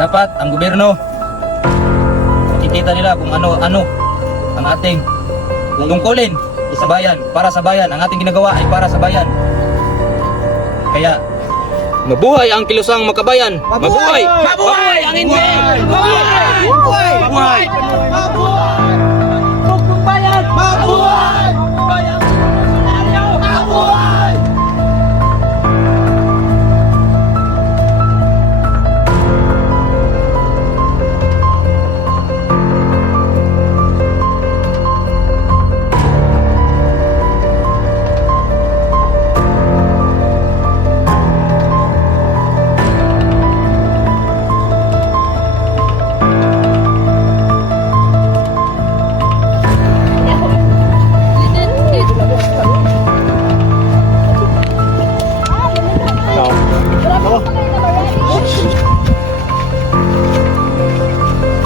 dapat ang gobyerno makikita nila kung ano ang ating tungkulin sa bayan, para sa bayan. Ang ating ginagawa ay para sa bayan. Kaya mabuhay ang kilusang makabayan. Mabuhay! Mabuhay ang hindi! Mabuhay! Mabuhay! Mabuhay! Bugbog bayan! Mabuhay! Bayan! Mabuhay!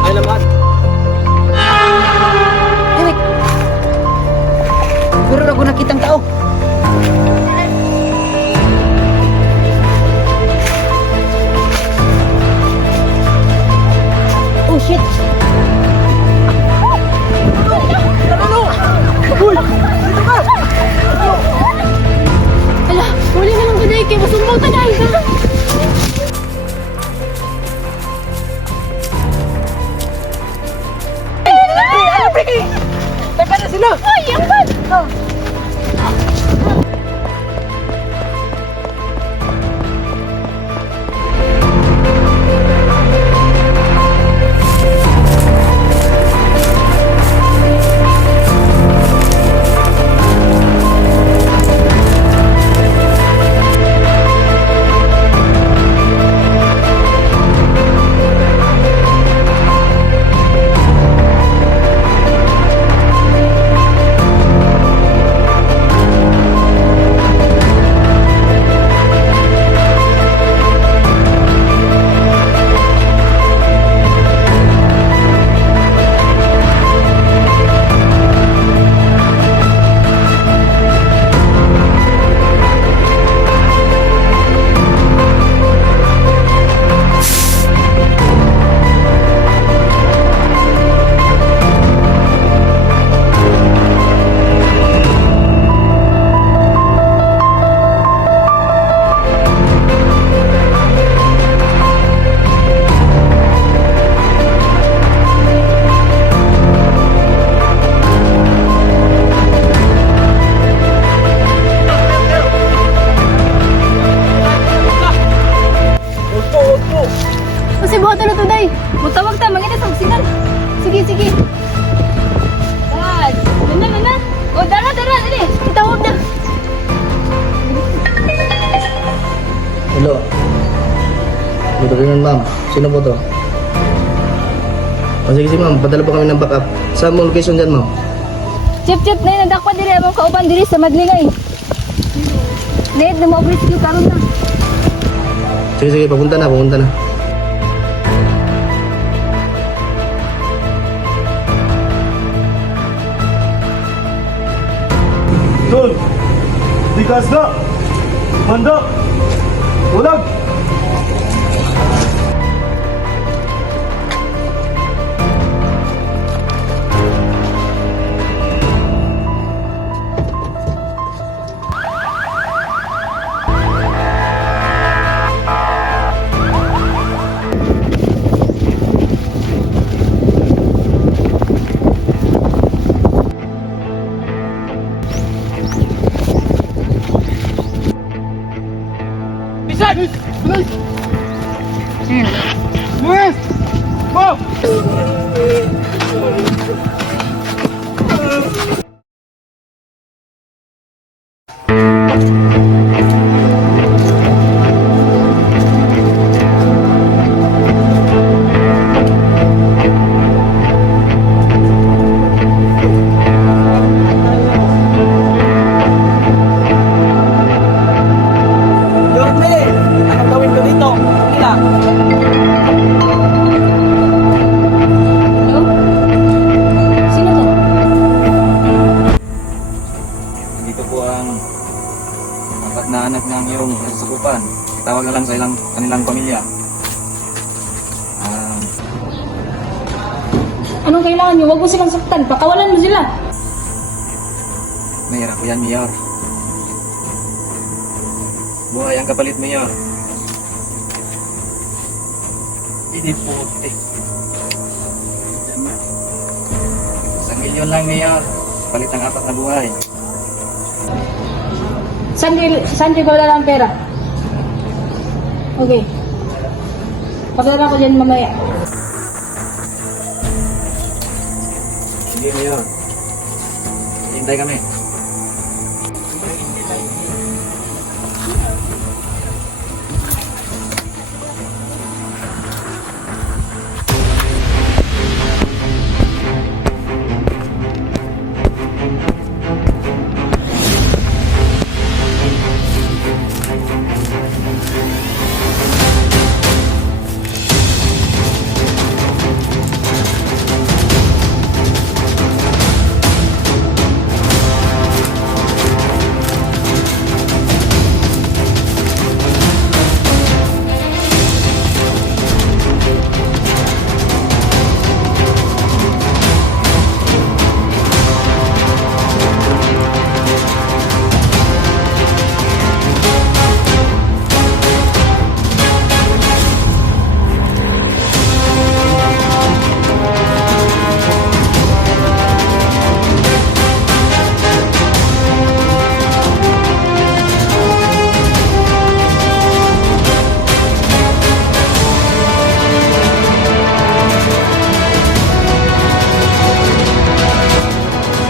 Ay laman. Eric! Puro ako nakitang tao. Oh shit! Uy! Dito ka! Ala, wala na lang gaday kay masumbong tagay ka. Teka na sila! Ay, ang bad. Kasi buhatan na to, day. Mutawag ta, mangita sa signal. Sige, sige. Dad, mana. O, dara, dali. Itawag na. Hello. Good afternoon, ma'am. Sino po to? Sige, ma'am. Padala po kami ng backup. Saan mo location dyan, ma'am? Chip, na nadakpa diri among kauban diri sa Madlingay. Need na mo rescue karon na. Sige. Papunta na. Dol! Bigas na! Manda! Ulag! Luis! Mo! Anong gawin ko dito? Nila. Hello? Sino to? Anong kailangan niyo? Huwag mo silang saktan. Pakawalan mo sila. Mayor, ako yan, Mayor. Buhay ang kapalit, Mayor. Hindi po, eh. 1 milyon lang, Mayor. Palit ang 4 na buhay. Saan kayo wala ng pera? Okay. Pagdala ko dyan mamaya. Sige, Mayor. Hintay kami.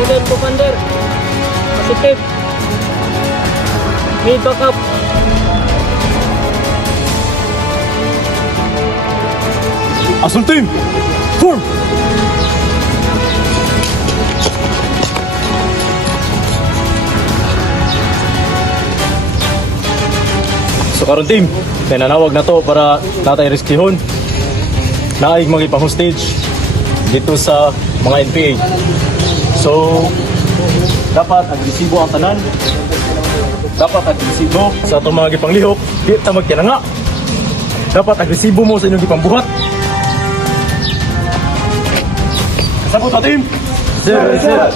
President Commander, positive. Need backup. Assault team! Form! So karon team, nananawag na to para natay rescuehon. Naig magipang-hostage dito sa mga NPA. So, dapat agresibo ang tanan. Dapat agresibo sa itong mga gipanglihok. Di ta magtinanga. Dapat agresibo mo sa inyong gipangbuhat. Kasabot na team! Sir, sir!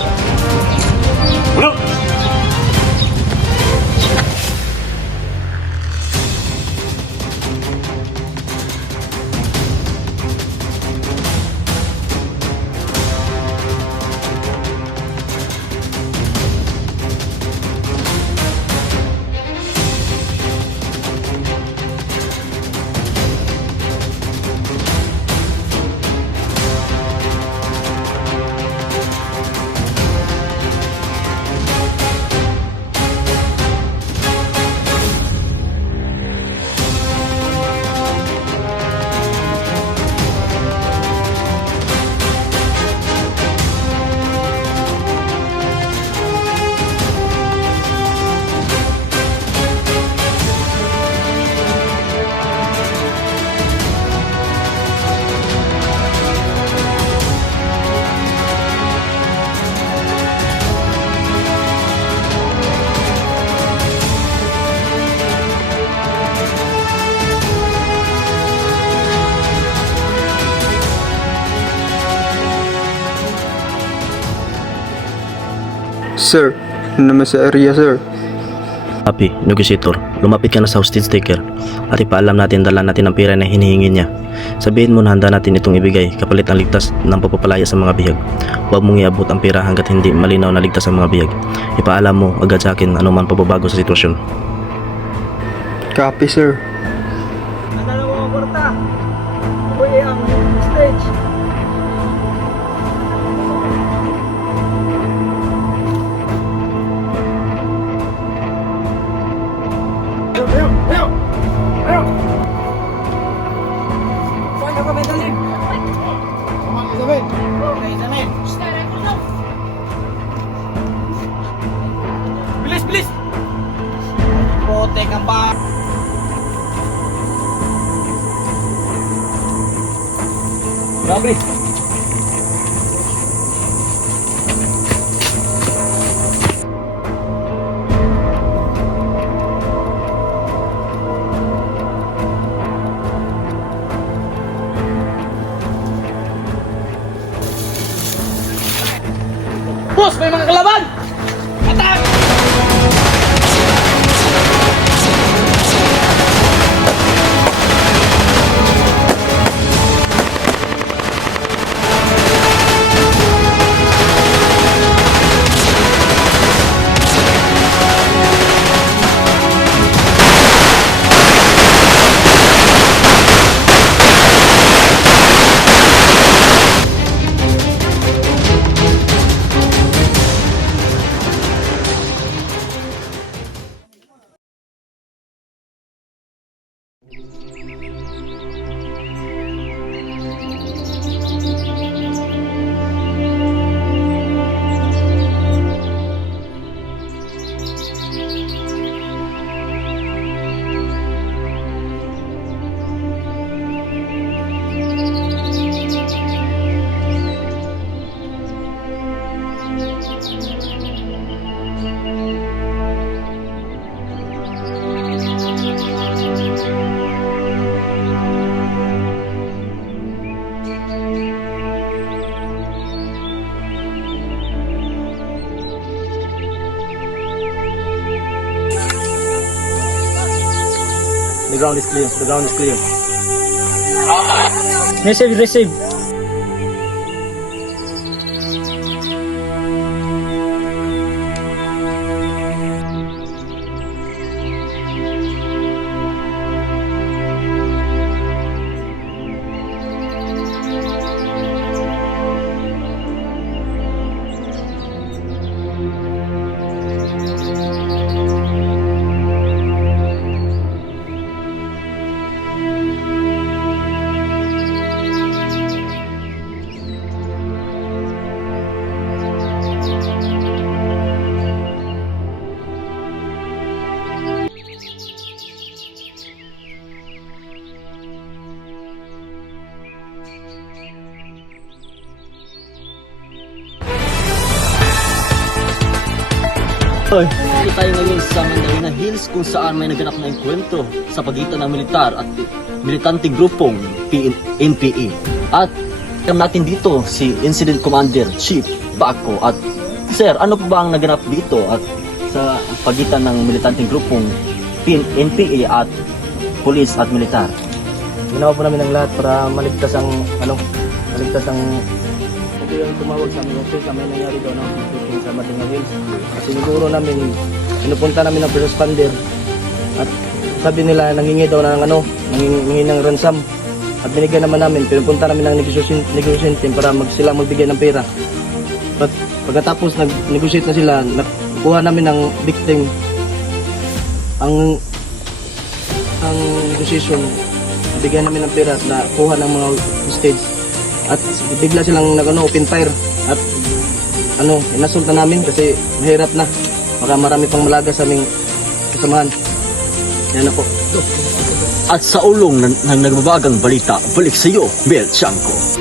Wala! Sir, naman sa area, sir. Happy, negotiator, lumapit ka na sa hostage taker at ipaalam natin dala natin ang pera na hinihingi niya. Sabihin mo na handa natin itong ibigay kapalit ang ligtas ng pagpapalaya sa mga bihag. Huwag mong iabot ang pera hanggat hindi malinaw na ligtas ang mga bihag. Ipaalam mo agad sa akin anuman pagbabago sa sitwasyon. Copy, sir. Ano mo mga porta? Uy, ang stage. Saan ka kami dalig? Okay, Isabel. Bilis, bilis! Protect ang pa. Grabe. mo yung mga kalaban! Attack! The ground is clear. The ground is clear. Receive. Dito tayo ngayon sa Mandarina Hills kung saan may naganap na enkwentro sa pagitan ng militar at militanteng grupong NPA. At kasama natin dito si Incident Commander Chief Baco. At sir, ano po ba ang naganap dito at sa pagitan ng militanteng grupong NPA at police at militar? Ginawa po namin ang lahat para maligtas ang ito yung tumawag sa amin kasi may nangyari daw ng shooting sa Madinga Hills. Kasi siguro namin, pinupunta namin ng first responder at sabi nila nangingi daw ng nangingi ng ransom. At binigyan naman namin, pinupunta namin ng negotiation team para sila magbigay ng pera. At pagkatapos nag-negotiate na sila, nakuha namin ng victim ang negotiation. Bigyan namin ng pera at nakuha ng mga hostage. At bigla silang open fire at inassault na namin kasi mahirap na. Baka marami pang malaga sa aming kasamahan. Yan na po. At sa ulong ng nagbabagang balita, balik sa iyo, Mel Chanco.